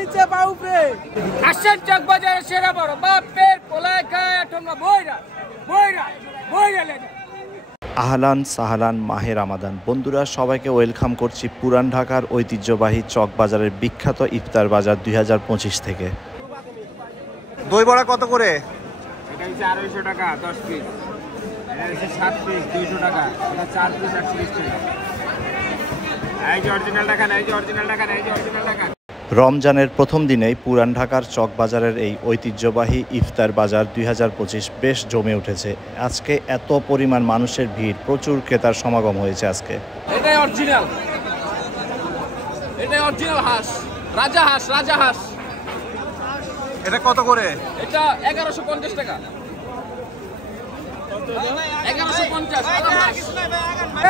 নিচে পা উপরে আসেন চক বাজারের সেরা বড় বাপের পোলায় খায় ঠোঙ্গা বইরা বইরা বইরা লেগে। আহলান সাহলান মাহে রামাদান বন্ধুরা, সবাইকে ওয়েলকাম করছি পুরান ঢাকার ঐতিহ্যবাহী চক বাজারের বিখ্যাত ইফতার বাজার 2025 থেকে। দই বড়া কত করে? এটা হচ্ছে 250 টাকা 10 পিস, এটা হচ্ছে 7 পিস 200 টাকা, এটা 4 পিস 38 টাকা। এই যে অরিজিনাল টাকা না, এই যে অরিজিনাল টাকা না, এই যে অরিজিনাল টাকা। রমজানের প্রথম দিনেই পুরান ঢাকার চক বাজারের এই ঐতিহ্যবাহী ইফতার বাজার 2025 বেশ জমে উঠেছে। আজকে এত পরিমাণ মানুষের ভিড়, প্রচুর ক্রেতার সমাগম হয়েছে আজকে। এটাই অরিজিনাল, এটাই অরিজিনাল হাঁস, রাজা হাঁস, রাজা হাঁস। এটা কত করে? এটা 1150 টাকা, 1150।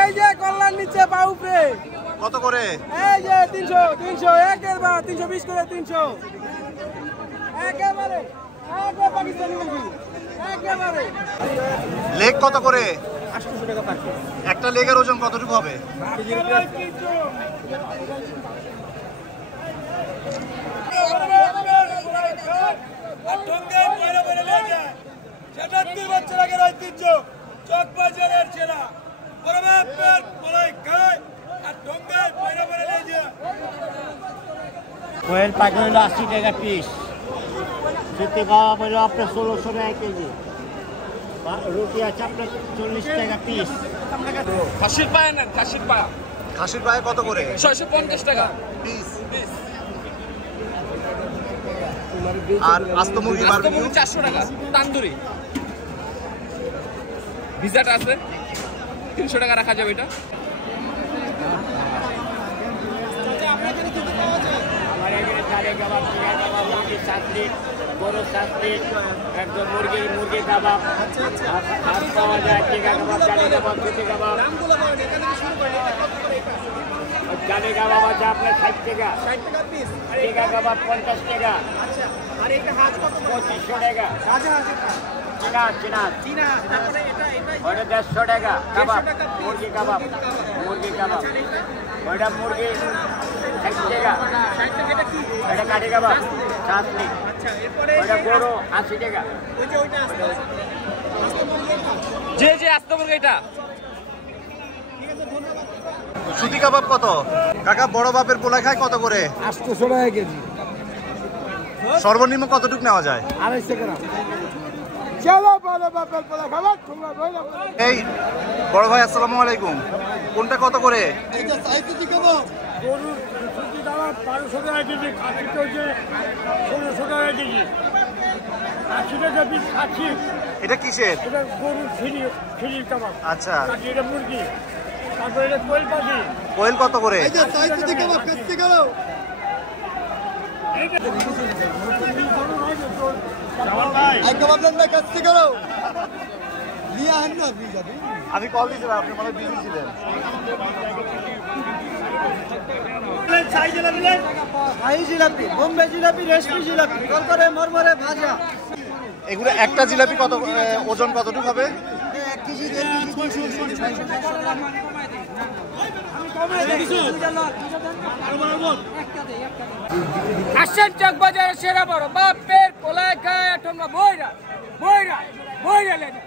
এই যে কল্যাণ নিচে পা উপরে কত করে? এই যে 300 300 একের বা 320 করে 300 একেবারে পাকিস্তানি মুরগি একেবারে। লেগ কত করে? 800 টাকা পার পিস। একটা লেগের ওজন কতটুকু হবে? কোয়েল পাখি হইল 80 টাকা পিস, সুতি কাবাব হইল আপনার 1600 টাকা কেজি, রুটি আছে আপনার 40 টাকা পিস। খাসির পায়া নেন, খাসির পায়া। খাসির পায়ে কত করে? 650 টাকা পিস। পিস। আর আস্ত মুরগি বারবিকিউ 400 টাকা তান্দুরি। ভিজাটা আছে 300 টাকা রাখা যাবে এটা। আমার এখানে চালে কাবাব, চিড়া কাবাব, মুরগির চাটনি, গরুর চাটনি, একদম মুরগি কাবাব, হাঁস পাওয়া যায়, টিকা কাবাব, চালে কাবাব, সুতি কাবাব। চালে কাবাব আছে আপনার 60 টাকা, টিকা কাবাব 50 টাকা, 2500 টাকা। চীনা ওটা 150 টাকা কাবাব, মুরগি কাবাব, ওইটা মুরগি 60 টাকা, এটা কাঠি কাবাব চাটনি, ওইটা গরু 80 টাকা। যে যে আস্ত মুরগি এটা। সুতি কাবাব কত? কাকা বড় বাপের পোলা খায় কত করে? 800 টাকা কেজি। সর্বনিম্ন কতটুকু নেওয়া যায়? 250 গ্রাম। চলো বড় বাপের পোলা খাবার তোমরা বইলা। এই বড় ভাই আসসালামু আলাইকুম, কোনটা কত করে? এটা সাইজে কাবাব গরুর সুতি কাবাব 1200 টাকা কেজি, খাসিটা হচ্ছে 1600 টাকা কেজি, 80 টাকা পিস খাসি। এটা কিসের? এটা গরুর খিরির কাবাব। আচ্ছা, এটা মুরগি। তারপরে এটা কোয়েল পাখি। কোয়েল কত করে? এই যে সাইজে কাবাব কাটতে গেল। আমি কল দিয়েছিলাম, আপনি মনে বিজি ছিলেন। জিলাপি, বোম্বে জিলাপি, রেশমি জিলাপি, করকরে মরমরে ভাজা। এগুলো একটা জিলাপি কত, ওজন কতটুকু হবে? 1 কেজি 1.5 কেজি। আসেন চক বাজারের সেরা বড় বাপের পোলায় খায় ঠোঙ্গা বইরা বইরা বইরা লেগে।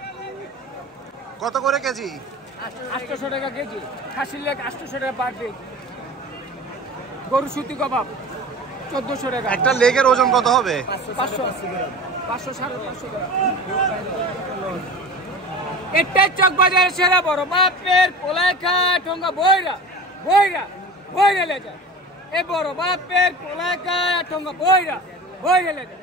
কত করে কেজি? 800 টাকা কেজি, খাসির লেগ 800 টাকা পার পিস, গরু সুতি কাবাব 1400 টাকা। একটা লেগের ওজন কত হবে? 580 গ্রাম, 500 550 গ্রাম। এটাই চক বাজারের সেরা বড় বাপের পোলায় খায় ঠোঙ্গা বইরা বইরা বইরা লেগে। এ বড় বাপের পোলায় খায় ঠোঙ্গা বইরা বইরা লেগে।